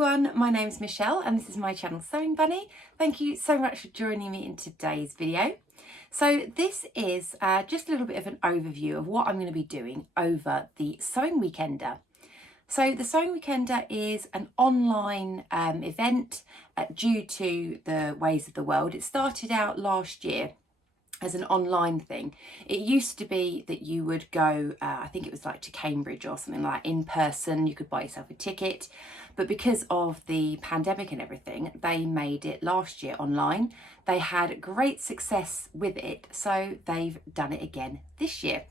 everyone, my name's Michelle and this is my channel Sewing Bunny. Thank you so much for joining me in today's video. So this is just a little bit of an overview of what I'm going to be doing over the Sewing Weekender. So the Sewing Weekender is an online event due to the ways of the world. It started out last year as an online thing. It used to be that you would go, I think it was like to Cambridge or something like in person, you could buy yourself a ticket. But because of the pandemic and everything, they made it last year online. They had great success with it, so they've done it again this year.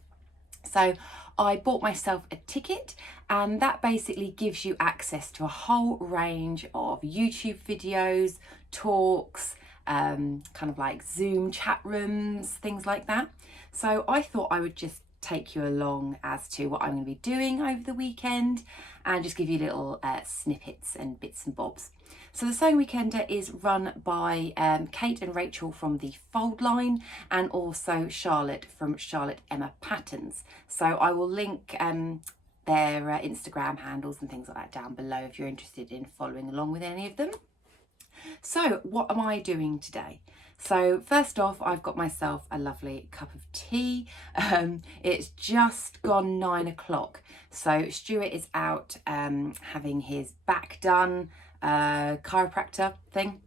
So I bought myself a ticket, and that basically gives you access to a whole range of YouTube videos, talks, kind of like Zoom chat rooms, things like that. So I thought I would just take you along as to what I'm going to be doing over the weekend and just give you little snippets and bits and bobs. So the Sewing Weekender is run by Kate and Rachel from the Fold line, and also Charlotte from Charlotte Emma Patterns. So I will link their Instagram handles and things like that down below if you're interested in following along with any of them. So what am I doing today? So first off, I've got myself a lovely cup of tea. It's just gone 9 o'clock. So Stuart is out having his back done, chiropractor thing.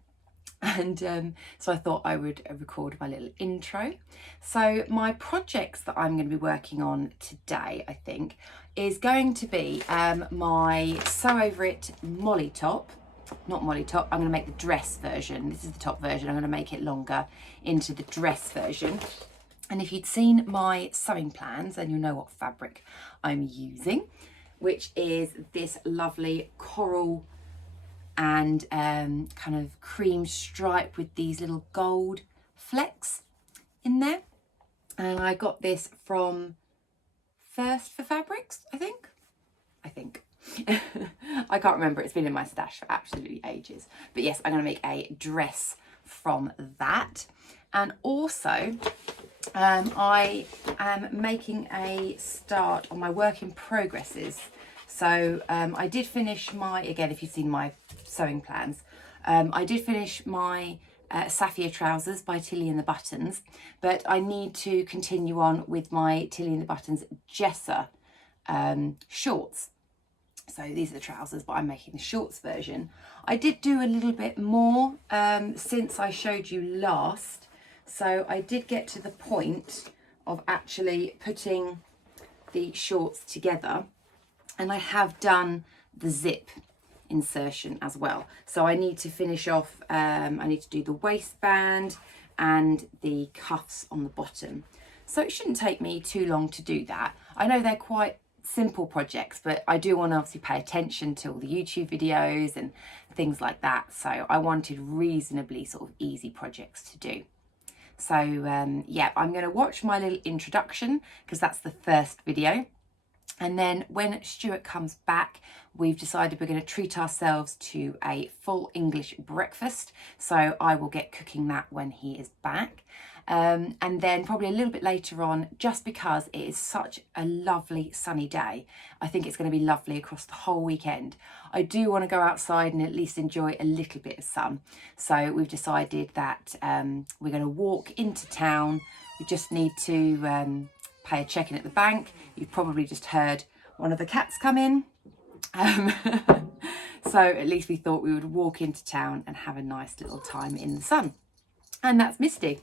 And so I thought I would record my little intro. So my projects that I'm going to be working on today, I think, is going to be my Sew Over It Molly top. Not Molly top, I'm going to make the dress version. This is the top version. I'm going to make it longer into the dress version. And if you'd seen my sewing plans, then you'll know what fabric I'm using, which is this lovely coral and kind of cream stripe with these little gold flecks in there. And I got this from First for Fabrics, I think. I can't remember, it's been in my stash for absolutely ages. But yes, I'm going to make a dress from that. And also I am making a start on my work in progresses. So I did finish my, again, if you've seen my sewing plans, I did finish my Sapphire trousers by Tilly and the Buttons, but I need to continue on with my Tilly and the Buttons Jessa shorts. So these are the trousers, but I'm making the shorts version. I did do a little bit more since I showed you last. So I did get to the point of actually putting the shorts together, and I have done the zip insertion as well. So I need to finish off, I need to do the waistband and the cuffs on the bottom. So it shouldn't take me too long to do that. I know they're quite simple projects, but I do want to obviously pay attention to all the YouTube videos and things like that. So I wanted reasonably sort of easy projects to do. So yeah, I'm going to watch my little introduction because that's the first video. And then when Stuart comes back, we've decided we're going to treat ourselves to a full English breakfast. So I will get cooking that when he is back. And then probably a little bit later on, just because it is such a lovely sunny day, I think it's going to be lovely across the whole weekend. I do want to go outside and at least enjoy a little bit of sun. So we've decided that we're going to walk into town. We just need to pay a check-in at the bank. You've probably just heard one of the cats come in. So at least we thought we would walk into town and have a nice little time in the sun. And that's Misty.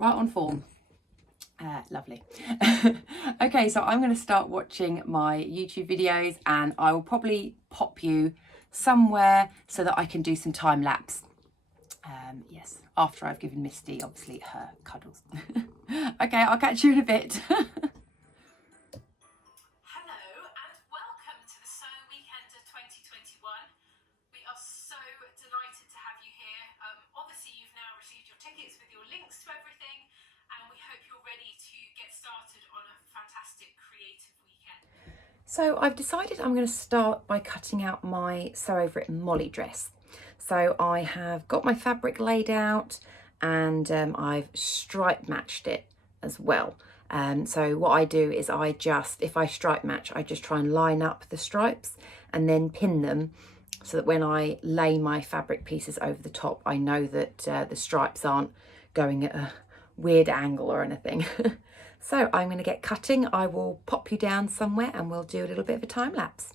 Right on form. Lovely. Okay, so I'm going to start watching my YouTube videos, and I will probably pop you somewhere so that I can do some time lapse. Yes, after I've given Misty, obviously, her cuddles. Okay, I'll catch you in a bit. So I've decided I'm going to start by cutting out my Sew Over It Molly dress. So I have got my fabric laid out, and I've stripe matched it as well. So what I do is if I stripe match, I just try and line up the stripes and then pin them so that when I lay my fabric pieces over the top, I know that the stripes aren't going at a weird angle or anything. So I'm going to get cutting. I will pop you down somewhere and we'll do a little bit of a time lapse.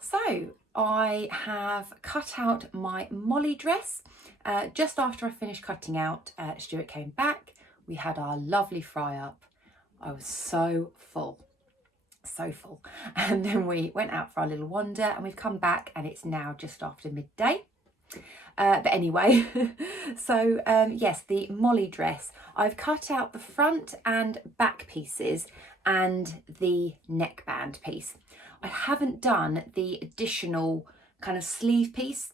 So I have cut out my Molly dress. Just after I finished cutting out, Stuart came back. We had our lovely fry up. I was so full. And then we went out for our little wander and we've come back and it's now just after midday. But anyway, so yes, the Molly dress. I've cut out the front and back pieces and the neckband piece. I haven't done the additional kind of sleeve piece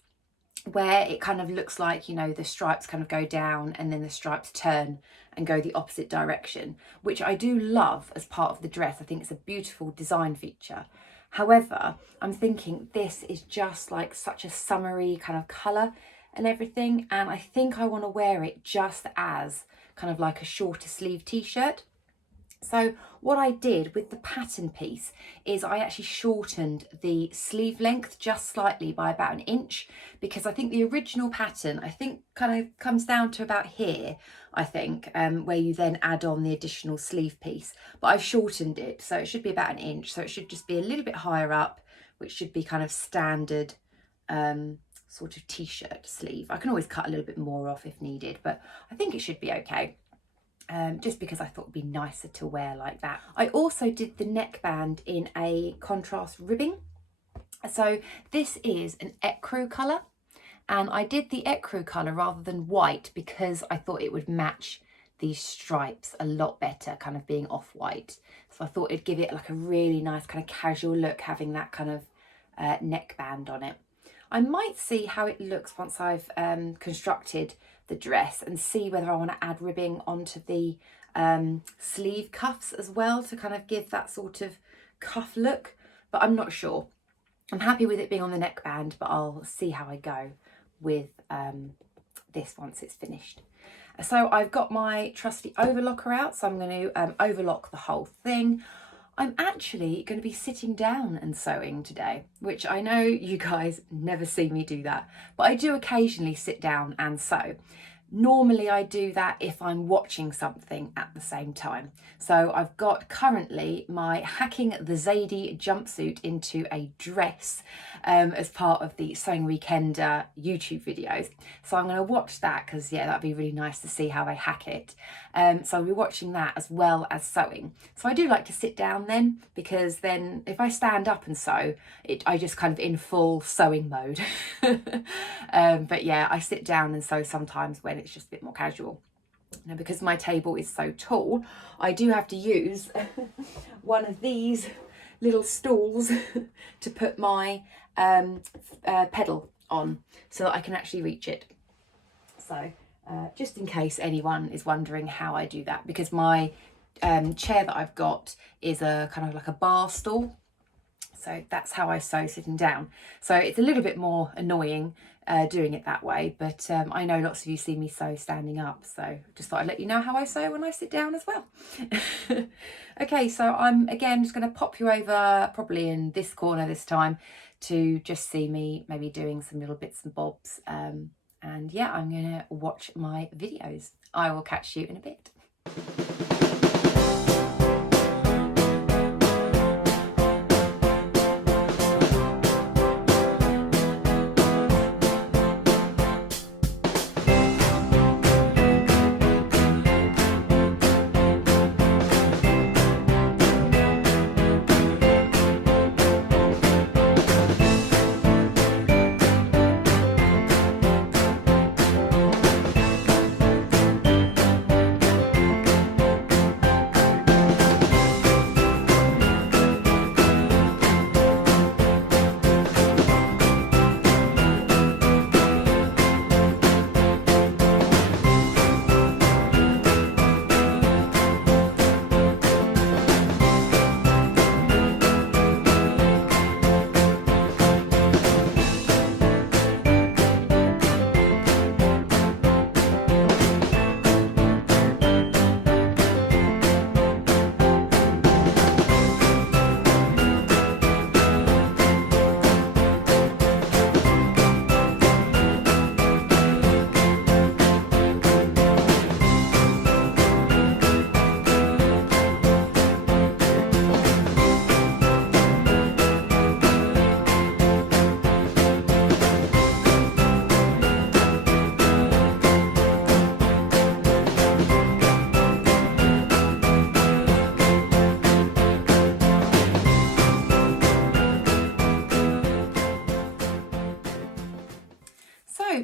where it kind of looks like, you know, the stripes kind of go down and then the stripes turn and go the opposite direction, which I do love as part of the dress. I think it's a beautiful design feature. However, I'm thinking this is just like such a summery kind of colour and everything, and I think I want to wear it just as kind of like a shorter sleeve t-shirt. So what I did with the pattern piece is I actually shortened the sleeve length just slightly by about 1 inch, because I think the original pattern, I think, kind of comes down to about here, I think, where you then add on the additional sleeve piece. But I've shortened it, so it should be about 1 inch. So it should just be a little bit higher up, which should be kind of standard sort of t-shirt sleeve. I can always cut a little bit more off if needed, but I think it should be okay. Just because I thought it'd be nicer to wear like that. I also did the neckband in a contrast ribbing. So this is an ecru colour, and I did the ecru colour rather than white because I thought it would match these stripes a lot better, kind of being off-white. So I thought it'd give it like a really nice kind of casual look, having that kind of neckband on it. I might see how it looks once I've constructed the dress and see whether I want to add ribbing onto the sleeve cuffs as well to kind of give that sort of cuff look, but I'm not sure. I'm happy with it being on the neckband, but I'll see how I go with this once it's finished. So I've got my trusty overlocker out, so I'm going to overlock the whole thing. I'm actually going to be sitting down and sewing today, which I know you guys never see me do that, but I do occasionally sit down and sew. Normally I do that if I'm watching something at the same time. So I've got currently my Hacking the Zadie jumpsuit into a dress as part of the Sewing Weekender YouTube videos. So I'm going to watch that because, yeah, that'd be really nice to see how I hack it. So I'll be watching that as well as sewing. So I do like to sit down then, because then if I stand up and sew, I just kind of in full sewing mode. But yeah, I sit down and sew sometimes when it's just a bit more casual. Now, because my table is so tall, I do have to use one of these little stools to put my pedal on so that I can actually reach it. So just in case anyone is wondering how I do that, because my chair that I've got is a kind of like a bar stool. So that's how I sew sitting down. So it's a little bit more annoying doing it that way, but I know lots of you see me sew standing up, so just thought I'd let you know how I sew when I sit down as well. Okay, so I'm again just going to pop you over probably in this corner this time to just see me maybe doing some little bits and bobs, and yeah, I'm going to watch my videos. I will catch you in a bit.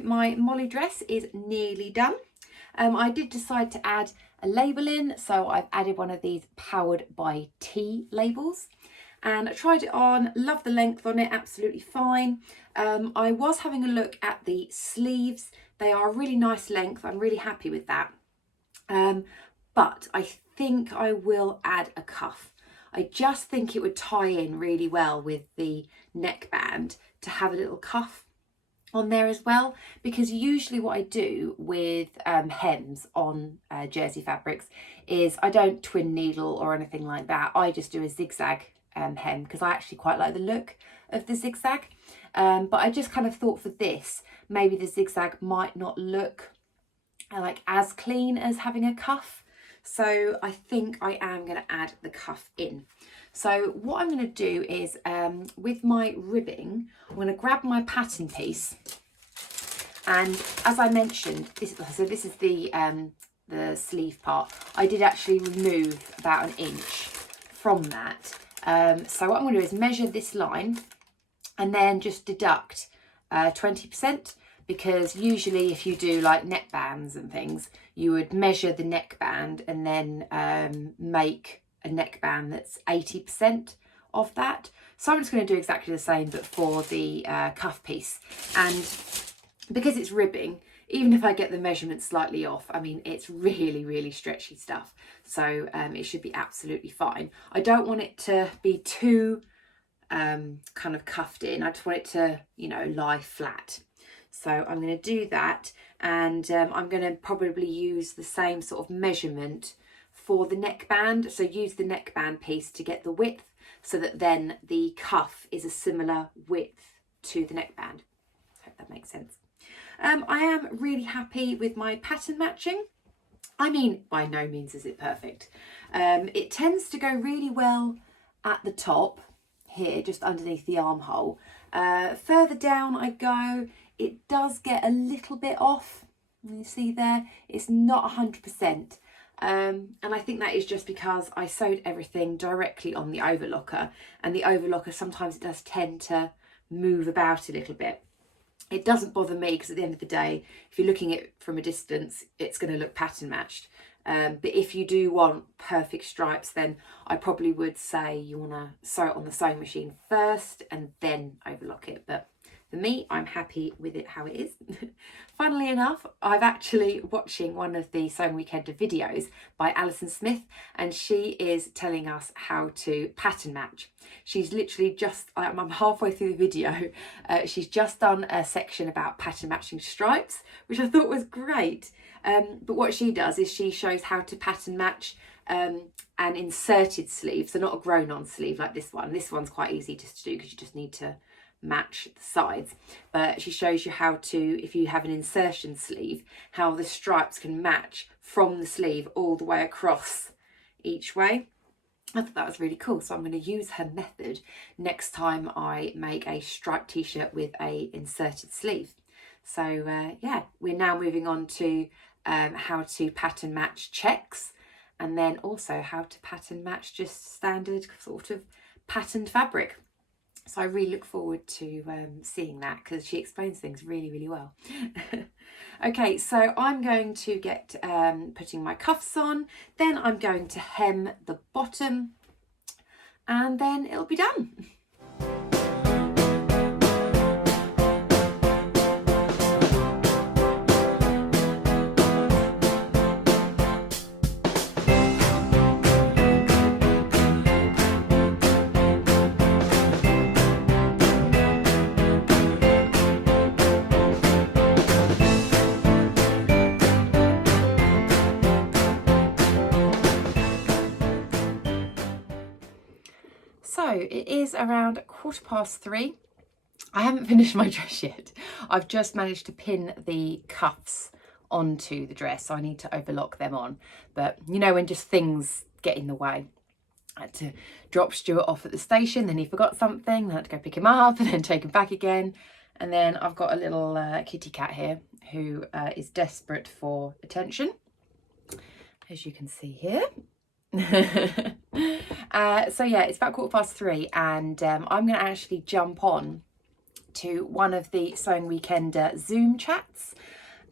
my Molly dress is nearly done. I did decide to add a label in, so I've added one of these powered by T labels. And I tried it on, love the length on it, absolutely fine. I was having a look at the sleeves. They are a really nice length. I'm really happy with that. But I think I will add a cuff. I just think it would tie in really well with the neckband to have a little cuff on there as well, because usually what I do with hems on jersey fabrics is I don't twin needle or anything like that. I just do a zigzag hem because I actually quite like the look of the zigzag, but I just kind of thought for this maybe the zigzag might not look like as clean as having a cuff, so I think I am going to add the cuff in. So what I'm going to do is with my ribbing, I'm going to grab my pattern piece, and as I mentioned, this is the sleeve part. I did actually remove about an inch from that. So what I'm going to do is measure this line and then just deduct 20%, because usually if you do like neckbands and things, you would measure the neckband and then make a neckband that's 80% of that. So I'm just going to do exactly the same but for the cuff piece. And because it's ribbing, even if I get the measurements slightly off, I mean, it's really stretchy stuff, so it should be absolutely fine. I don't want it to be too kind of cuffed in. I just want it to, you know, lie flat. So I'm going to do that, and I'm going to probably use the same sort of measurement for the neckband. So use the neckband piece to get the width, so that then the cuff is a similar width to the neckband. Hope that makes sense. I am really happy with my pattern matching. I mean, by no means is it perfect. It tends to go really well at the top here, just underneath the armhole. Further down I go, it does get a little bit off. You see there, it's not 100%. And I think that is just because I sewed everything directly on the overlocker, and the overlocker sometimes it does tend to move about a little bit. It doesn't bother me because at the end of the day, if you're looking at it from a distance, it's going to look pattern matched. But if you do want perfect stripes, then I probably would say you want to sew it on the sewing machine first and then overlock it. But for me, I'm happy with it how it is. Funnily enough, I'm actually watching one of the Sewing Weekender videos by Alison Smith, and she is telling us how to pattern match. She's literally just, I'm halfway through the video, she's just done a section about pattern matching stripes, which I thought was great. But what she does is she shows how to pattern match an inserted sleeve, so not a grown-on sleeve like this one. This one's quite easy just to do because you just need to match the sides, but she shows you how to, if you have an insertion sleeve, how the stripes can match from the sleeve all the way across each way. I thought that was really cool, so I'm going to use her method next time I make a striped t-shirt with a inserted sleeve. So yeah, we're now moving on to how to pattern match checks, and then also how to pattern match just standard sort of patterned fabric. So I really look forward to seeing that, because she explains things really well. Okay, so I'm going to get putting my cuffs on, then I'm going to hem the bottom, and then it'll be done. So it is around 3:15. I haven't finished my dress yet. I've just managed to pin the cuffs onto the dress, so I need to overlock them on. But you know, when just things get in the way. I had to drop Stuart off at the station, then he forgot something, then I had to go pick him up and then take him back again. And then I've got a little kitty cat here who is desperate for attention, as you can see here. So yeah, it's about 3:15, and I'm going to actually jump on to one of the Sewing Weekender Zoom chats,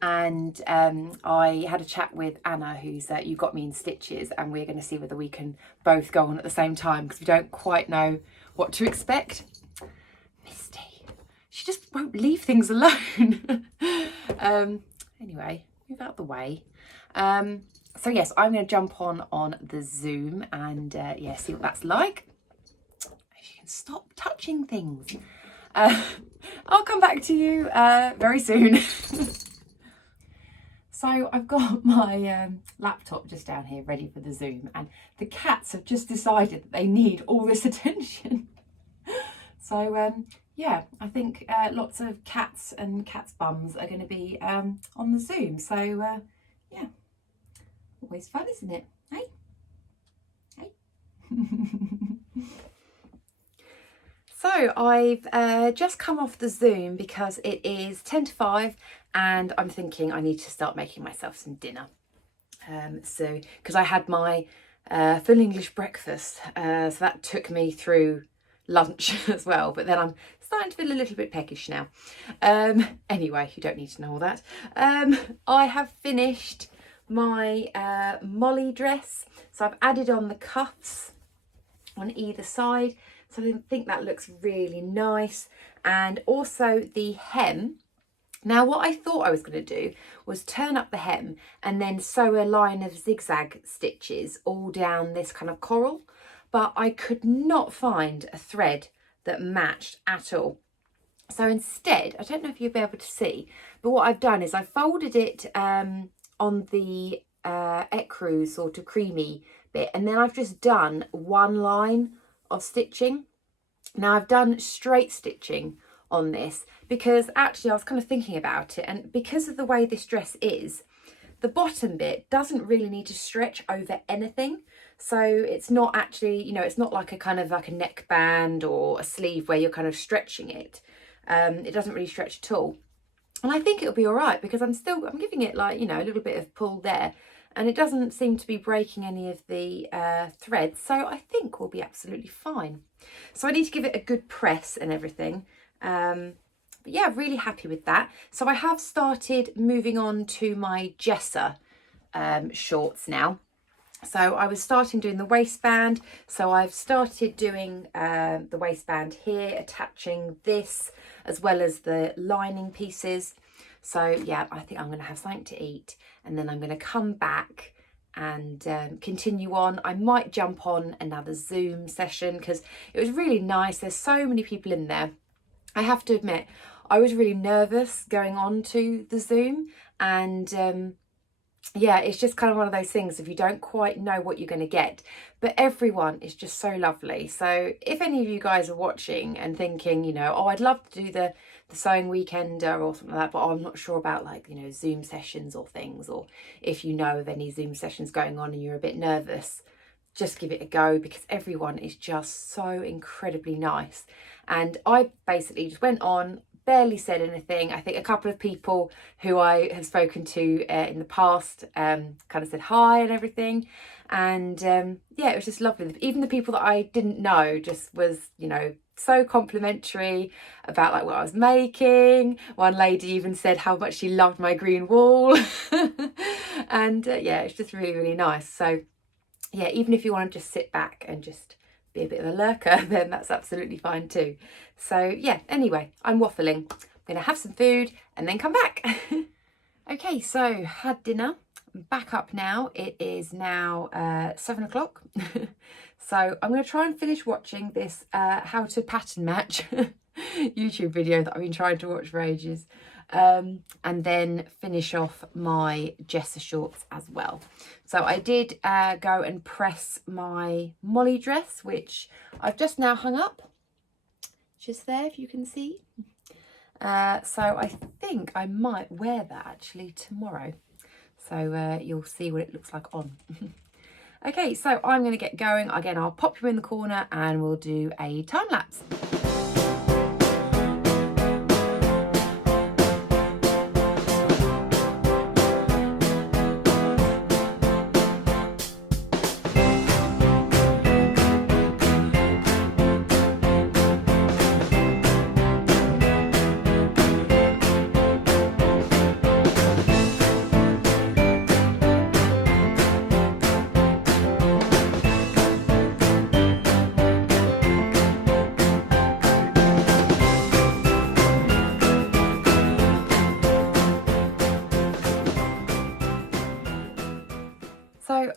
and I had a chat with Anna, who's You Got Me in Stitches, and we're going to see whether we can both go on at the same time because we don't quite know what to expect. Misty, she just won't leave things alone. Anyway, move out the way. So yes, I'm going to jump on the Zoom and yeah, see what that's like. If you can stop touching things. I'll come back to you very soon. So I've got my laptop just down here ready for the Zoom, and the cats have just decided that they need all this attention. So yeah, I think lots of cats and cats' bums are going to be on the Zoom. So yeah, always fun, isn't it? Hey? Hey? So I've just come off the Zoom because it is 10 to 5 and I'm thinking I need to start making myself some dinner. So because I had my full English breakfast, so that took me through lunch as well, but then I'm starting to feel a little bit peckish now. Anyway, you don't need to know all that. I have finished my Molly dress, so I've added on the cuffs on either side. So I think that looks really nice. And also the hem. Now what I thought I was going to do was turn up the hem and then sew a line of zigzag stitches all down this kind of coral. But I could not find a thread that matched at all. So instead, I don't know if you'll be able to see, but what I've done is I folded it on the ecru sort of creamy bit. And then I've just done one line of stitching. Now I've done straight stitching on this because actually I was kind of thinking about it, and because of the way this dress is, the bottom bit doesn't really need to stretch over anything. So it's not actually, you know, it's not like a kind of like a neckband or a sleeve where you're kind of stretching it. It doesn't really stretch at all. And I think it'll be all right because I'm giving it like, you know, a little bit of pull there. And it doesn't seem to be breaking any of the threads. So I think we'll be absolutely fine. So I need to give it a good press and everything. But yeah, really happy with that. So I have started moving on to my Jessa shorts now. So I was starting doing the waistband. So I've started doing the waistband here, attaching this as well as the lining pieces. So yeah, I think I'm going to have something to eat and then I'm going to come back and continue on. I might jump on another Zoom session because it was really nice. There's so many people in there. I have to admit, I was really nervous going on to the Zoom, and yeah, it's just kind of one of those things if you don't quite know what you're going to get. But everyone is just so lovely. So if any of you guys are watching and thinking, you know, oh, I'd love to do the Sewing Weekender or something like that, but I'm not sure about like, you know, Zoom sessions or things, or if you know of any Zoom sessions going on and you're a bit nervous, just give it a go because everyone is just so incredibly nice. And I basically just went on, barely said anything. I think a couple of people who I have spoken to in the past kind of said hi and everything. And yeah, it was just lovely. Even the people that I didn't know just was, you know, so complimentary about like what I was making. One lady even said how much she loved my green wall. And yeah, it's just really, really nice. So yeah, even if you want to just sit back and just be a bit of a lurker, then that's absolutely fine too. So yeah, anyway, I'm waffling. I'm going to have some food and then come back. Okay, so had dinner, back up now. It is now 7 o'clock. So I'm going to try and finish watching this how to pattern match YouTube video that I've been trying to watch for ages. And then finish off my Jessa shorts as well. So I did go and press my Molly dress, which I've just now hung up. Just there, if you can see. So I think I might wear that actually tomorrow. So you'll see what it looks like on. Okay, so I'm going to get going. Again, I'll pop you in the corner and we'll do a time lapse.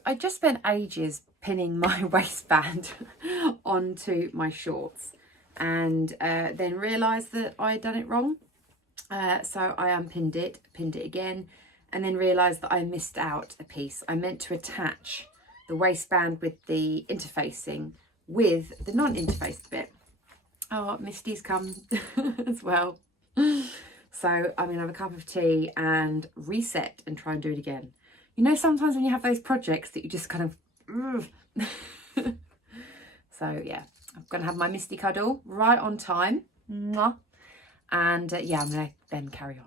I just spent ages pinning my waistband onto my shorts, and then realised that I had done it wrong. So I unpinned it, pinned it again, and then realised that I missed out a piece. I meant to attach the waistband with the interfacing with the non-interfaced bit. Oh, Misty's come as well. So I'm going to have a cup of tea and reset and try and do it again. You know, sometimes when you have those projects that you just kind of... So yeah, I'm going to have my Misty cuddle right on time. And yeah, I'm going to then carry on.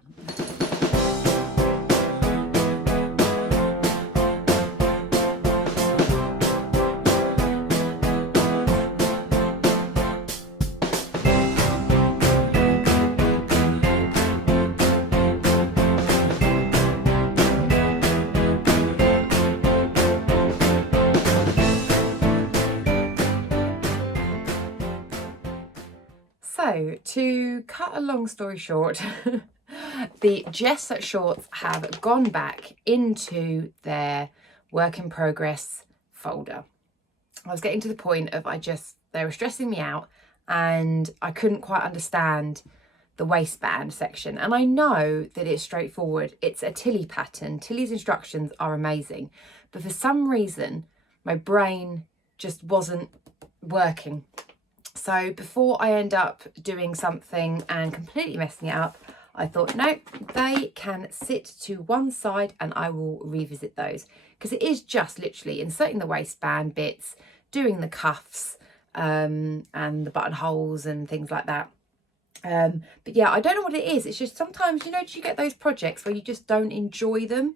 So, to cut a long story short, the Jessa shorts have gone back into their work in progress folder. I was getting to the point of they were stressing me out, and I couldn't quite understand the waistband section. And I know that it's straightforward. It's a Tilly pattern. Tilly's instructions are amazing. But for some reason, my brain just wasn't working. So before I end up doing something and completely messing it up, I thought, no, they can sit to one side and I will revisit those. Because it is just literally inserting the waistband bits, doing the cuffs and the buttonholes and things like that. But yeah, I don't know what it is. It's just sometimes, you know, you get those projects where you just don't enjoy them.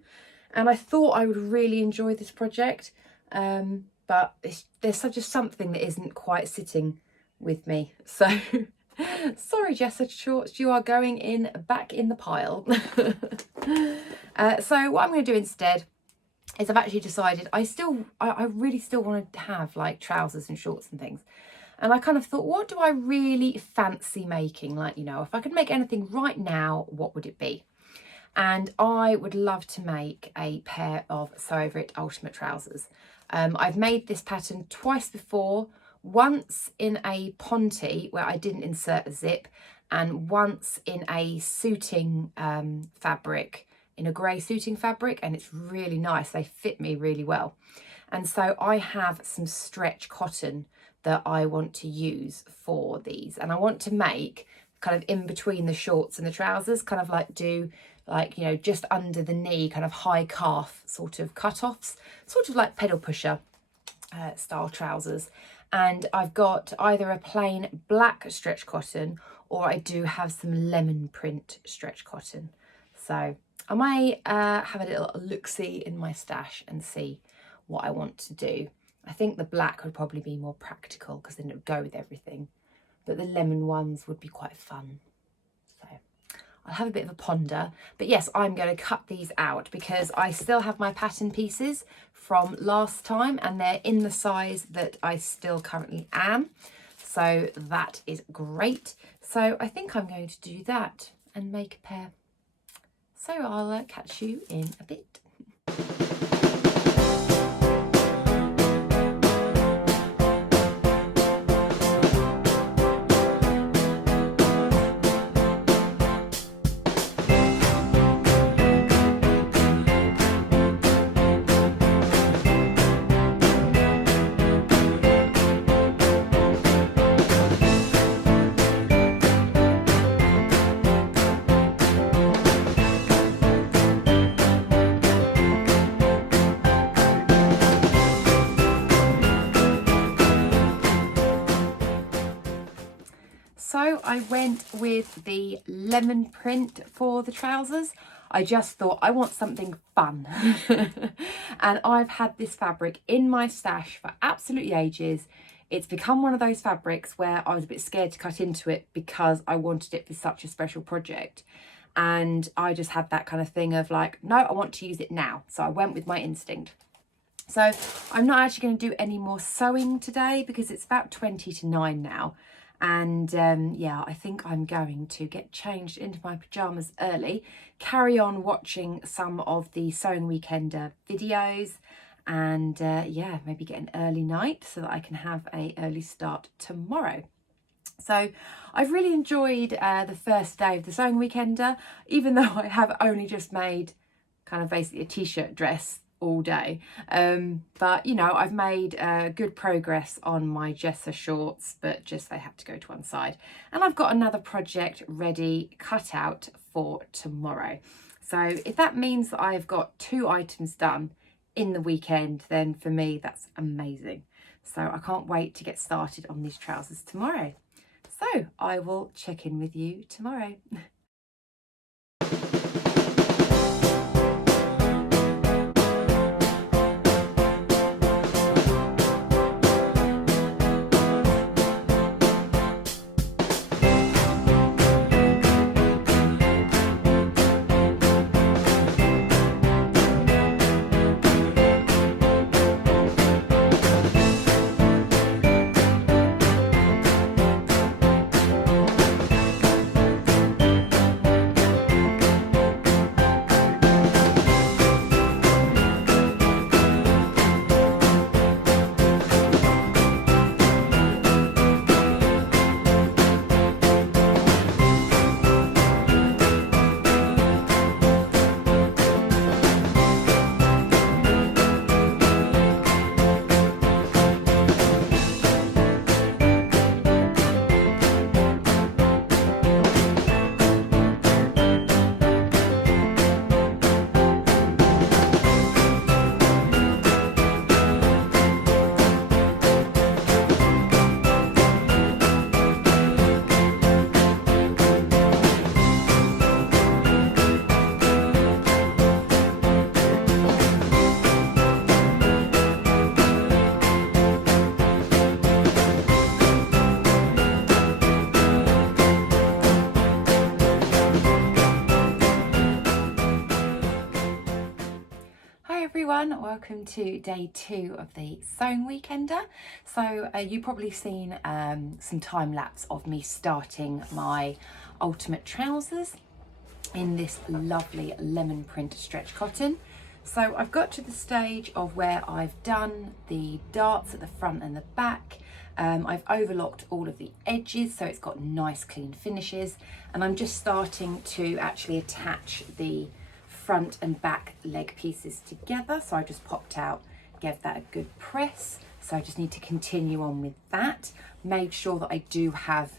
And I thought I would really enjoy this project. But there's just something that isn't quite sitting with me. So sorry, Jessa shorts, you are going back in the pile. So what I'm going to do instead is I've actually decided I really still want to have like trousers and shorts and things. And I kind of thought, what do I really fancy making? Like, you know, if I could make anything right now, what would it be? And I would love to make a pair of Sew Over It Ultimate trousers. I've made this pattern twice before. Once in a ponte where I didn't insert a zip, and once in a suiting fabric, in a grey suiting fabric, and it's really nice. They fit me really well. And so I have some stretch cotton that I want to use for these, and I want to make kind of in between the shorts and the trousers, kind of like do like, you know, just under the knee, kind of high calf sort of cut-offs, sort of like pedal pusher style trousers. And I've got either a plain black stretch cotton, or I do have some lemon print stretch cotton. So I may have a little look-see in my stash and see what I want to do. I think the black would probably be more practical because then it would go with everything. But the lemon ones would be quite fun. So I'll have a bit of a ponder. But yes, I'm going to cut these out because I still have my pattern pieces from last time, and they're in the size that I still currently am. So that is great. So I think I'm going to do that and make a pair. So I'll catch you in a bit. So I went with the lemon print for the trousers. I just thought I want something fun. And I've had this fabric in my stash for absolutely ages. It's become one of those fabrics where I was a bit scared to cut into it because I wanted it for such a special project. And I just had that kind of thing of like, no, I want to use it now. So I went with my instinct. So I'm not actually going to do any more sewing today because it's about 20 to 9 now. And yeah, I think I'm going to get changed into my pyjamas early, carry on watching some of the Sewing Weekender videos, and yeah, maybe get an early night so that I can have a early start tomorrow. So I've really enjoyed the first day of the sewing weekender, even though I have only just made kind of basically a t-shirt dress all day. But you know, I've made good progress on my Jessa shorts, but just they had to go to one side. And I've got another project ready, cut out for tomorrow. So if that means that I've got 2 items done in the weekend, then for me that's amazing. So I can't wait to get started on these trousers tomorrow. So I will check in with you tomorrow. Everyone, welcome to day 2 of the sewing weekender. So you've probably seen some time lapse of me starting my ultimate trousers in this lovely lemon print stretch cotton. So I've got to the stage of where I've done the darts at the front and the back. I've overlocked all of the edges so it's got nice clean finishes, and I'm just starting to actually attach the front and back leg pieces together. So I just popped out, gave that a good press. So I just need to continue on with that. Made sure that I do have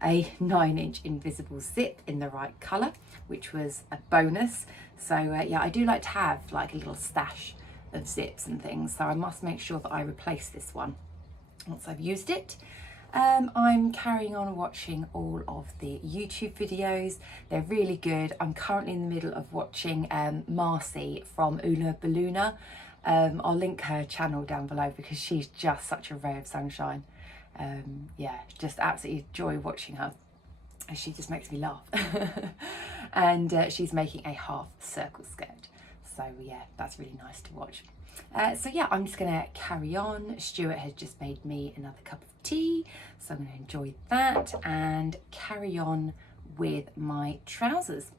a 9-inch invisible zip in the right colour, which was a bonus. So yeah, I do like to have like a little stash of zips and things. So I must make sure that I replace this one once I've used it. I'm carrying on watching all of the YouTube videos. They're really good. I'm currently in the middle of watching Marcy from Una Baluna. I'll link her channel down below because she's just such a ray of sunshine. Yeah, just absolutely enjoy watching her. She just makes me laugh. And she's making a half circle skirt. So yeah, that's really nice to watch. So yeah, I'm just gonna carry on. Stuart has just made me another cup of tea, so I'm gonna enjoy that and carry on with my trousers.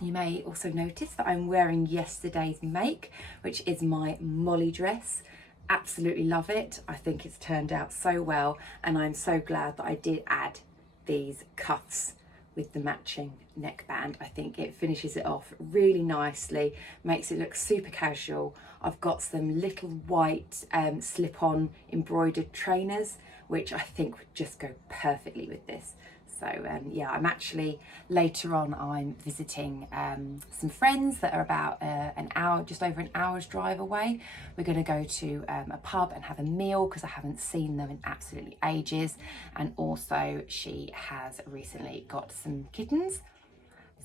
You may also notice that I'm wearing yesterday's make, which is my Molly dress. Absolutely love it. I think it's turned out so well, and I'm so glad that I did add these cuffs with the matching neckband. I think it finishes it off really nicely, makes it look super casual. I've got some little white slip-on embroidered trainers, which I think would just go perfectly with this. So yeah, I'm actually, later on, I'm visiting some friends that are about an hour, just over an hour's drive away. We're going to go to a pub and have a meal because I haven't seen them in absolutely ages. And also she has recently got some kittens.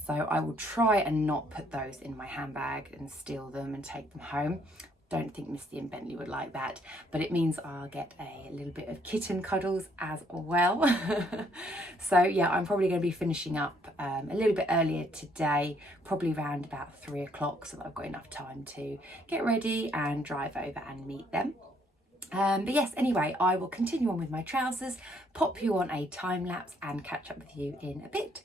So I will try and not put those in my handbag and steal them and take them home. Don't think Misty and Bentley would like that, but it means I'll get a little bit of kitten cuddles as well. So yeah, I'm probably going to be finishing up a little bit earlier today, probably around about 3 o'clock, so that I've got enough time to get ready and drive over and meet them. But yes, anyway, I will continue on with my trousers, pop you on a time lapse and catch up with you in a bit.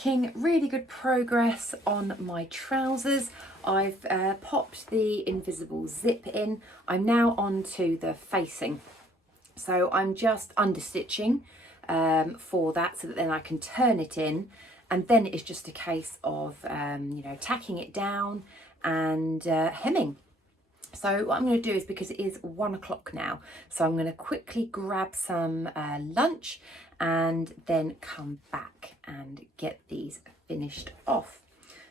making really good progress on my trousers. I've popped the invisible zip in. I'm now on to the facing. So I'm just understitching for that so that then I can turn it in, and then it's just a case of you know, tacking it down and hemming. So what I'm going to do is, because it is 1 o'clock now, so I'm going to quickly grab some lunch and then come back and get these finished off.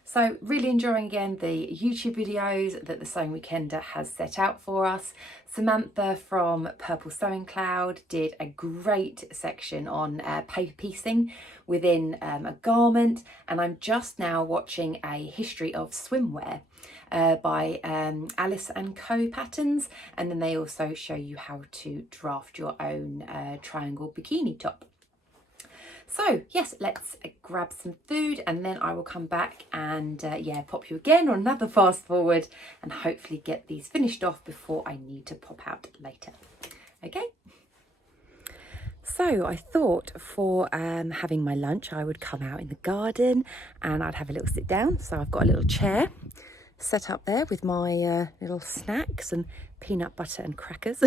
So really enjoying again the YouTube videos that the Sewing Weekender has set out for us. Samantha from Purple Sewing Cloud did a great section on paper piecing within a garment, and I'm just now watching a history of swimwear by Alice and Co patterns, and then they also show you how to draft your own triangle bikini top. So yes, let's grab some food and then I will come back and yeah, pop you again on another fast forward and hopefully get these finished off before I need to pop out later. Okay. So I thought for having my lunch, I would come out in the garden and I'd have a little sit down. So I've got a little chair set up there with my little snacks and peanut butter and crackers.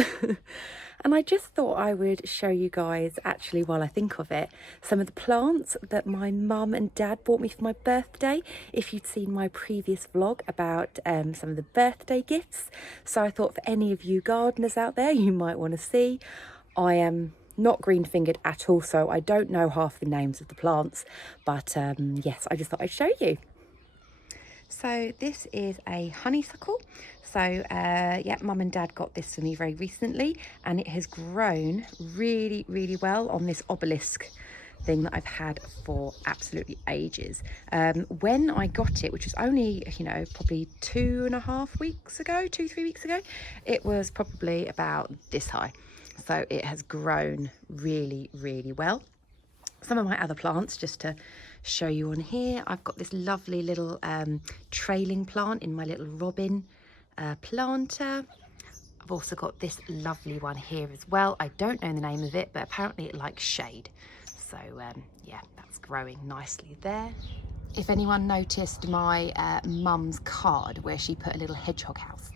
And I just thought I would show you guys, actually while I think of it, some of the plants that my mum and dad bought me for my birthday. If you'd seen my previous vlog about some of the birthday gifts. So I thought for any of you gardeners out there, you might want to see. I am not green fingered at all, so I don't know half the names of the plants, but yes, I just thought I'd show you. So this is a honeysuckle. So yeah, mum and dad got this for me very recently, and it has grown really, really well on this obelisk thing that I've had for absolutely ages. When I got it, which was only, you know, probably 2.5 weeks ago, 2-3 weeks ago, it was probably about this high. So it has grown really, really well. Some of my other plants, just to show you on here, I've got this lovely little trailing plant in my little robin planter. I've also got this lovely one here as well. I don't know the name of it, but apparently it likes shade. So yeah, that's growing nicely there. If anyone noticed my mum's card where she put a little hedgehog house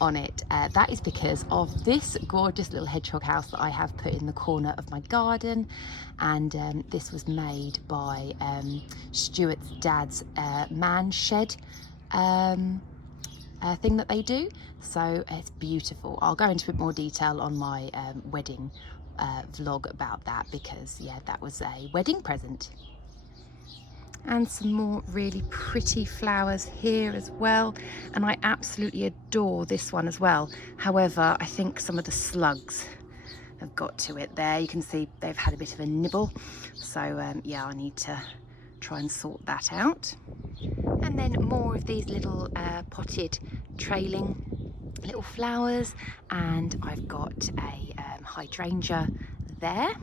on it, that is because of this gorgeous little hedgehog house that I have put in the corner of my garden. And this was made by Stuart's dad's man shed thing that they do. So it's beautiful. I'll go into a bit more detail on my wedding vlog about that, because yeah, that was a wedding present. And some more really pretty flowers here as well, and I absolutely adore this one as well. However, I think some of the slugs have got to it there. You can see they've had a bit of a nibble, so yeah, I need to try and sort that out. And then more of these little potted trailing little flowers, and I've got a hydrangea there,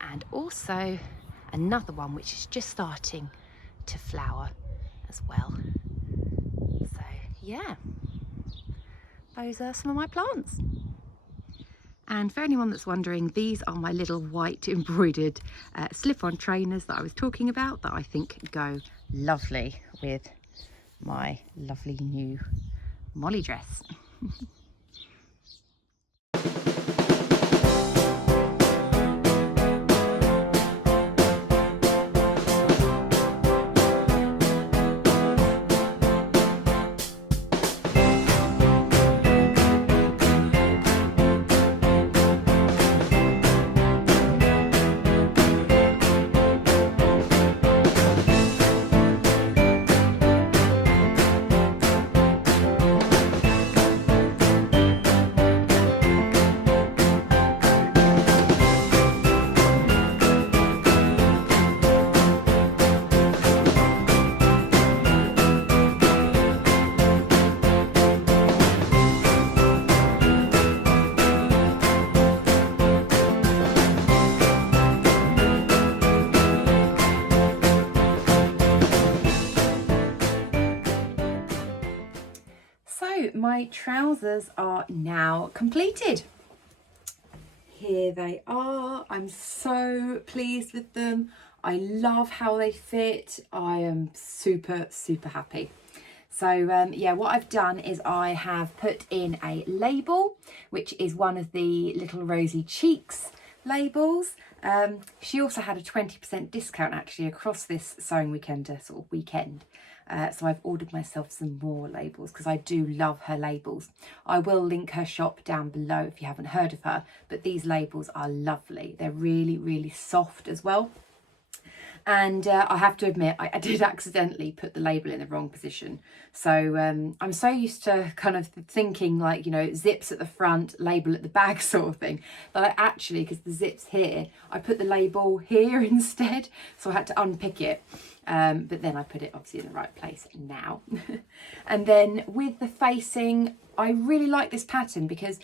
and also another one which is just starting to flower as well. So yeah, those are some of my plants. And for anyone that's wondering, these are my little white embroidered slip-on trainers that I was talking about, that I think go lovely with my lovely new Molly dress. My trousers are now completed. Here they are. I'm so pleased with them. I love how they fit. I am super, super happy. So yeah, what I've done is I have put in a label, which is one of the little rosy cheeks labels. She also had a 20% discount actually across this sewing weekend sort of weekend. So I've ordered myself some more labels because I do love her labels. I will link her shop down below if you haven't heard of her, but these labels are lovely. They're really, really soft as well. And I have to admit, I did accidentally put the label in the wrong position. So I'm so used to kind of thinking like, you know, zips at the front, label at the back sort of thing. But I actually, because the zip's here, I put the label here instead. So I had to unpick it. But then I put it obviously in the right place now. And then with the facing, I really like this pattern because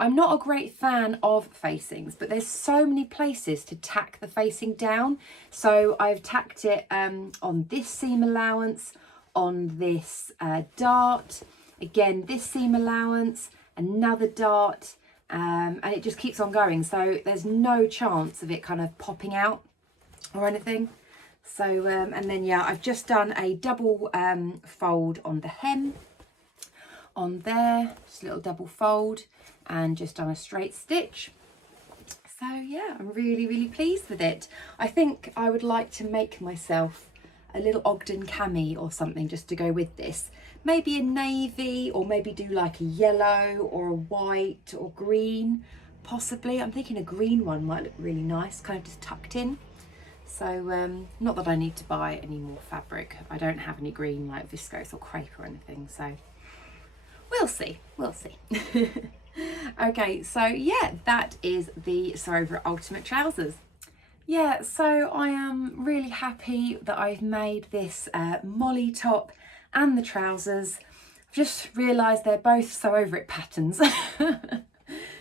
I'm not a great fan of facings, but there's so many places to tack the facing down. So I've tacked it on this seam allowance, on this dart, again this seam allowance, another dart, and it just keeps on going. So there's no chance of it kind of popping out or anything. So and then yeah, I've just done a double fold on the hem on there, just a little double fold, and just done a straight stitch. So yeah, I'm really, really pleased with it. I think I would like to make myself a little Ogden cami or something just to go with this. Maybe a navy, or maybe do like a yellow or a white or green, possibly. I'm thinking a green one might look really nice, kind of just tucked in. So not that I need to buy any more fabric. I don't have any green like viscose or crepe or anything, so we'll see, we'll see. Okay, so yeah, that is the Sew Over It Ultimate Trousers. Yeah, so I am really happy that I've made this molly top and the trousers. I've just realised they're both Sew Over It patterns.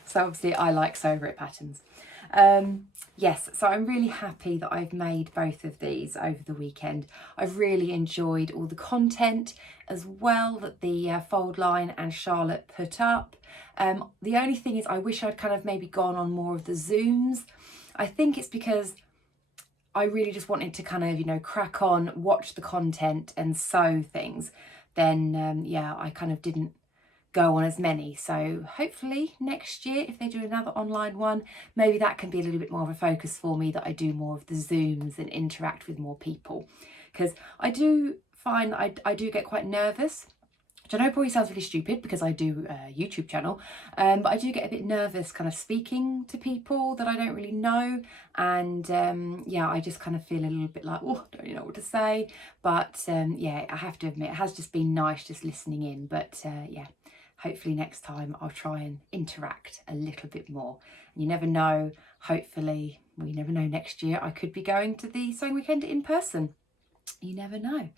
So obviously I like Sew Over It patterns. Yes, so I'm really happy that I've made both of these over the weekend. I've really enjoyed all the content as well that the Fold Line and Charlotte put up. The only thing is I wish I'd kind of maybe gone on more of the Zooms. I think it's because I really just wanted to kind of, you know, crack on, watch the content and sew things. Then, yeah, I kind of didn't go on as many. So hopefully next year, if they do another online one, maybe that can be a little bit more of a focus for me, that I do more of the Zooms and interact with more people. Because I do find that I do get quite nervous, which I know probably sounds really stupid because I do a YouTube channel, but I do get a bit nervous kind of speaking to people that I don't really know. And yeah, I just kind of feel a little bit like, oh, I don't really know what to say. But yeah, I have to admit, it has just been nice just listening in. But yeah, hopefully next time I'll try and interact a little bit more. And you never know, hopefully, we never know, next year I could be going to the Sewing Weekend in person. You never know.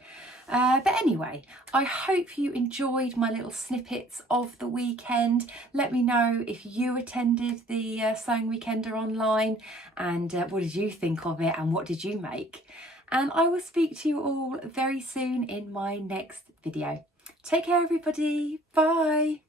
But anyway, I hope you enjoyed my little snippets of the weekend. Let me know if you attended the Sewing Weekender online, and what did you think of it and what did you make? And I will speak to you all very soon in my next video. Take care, everybody. Bye.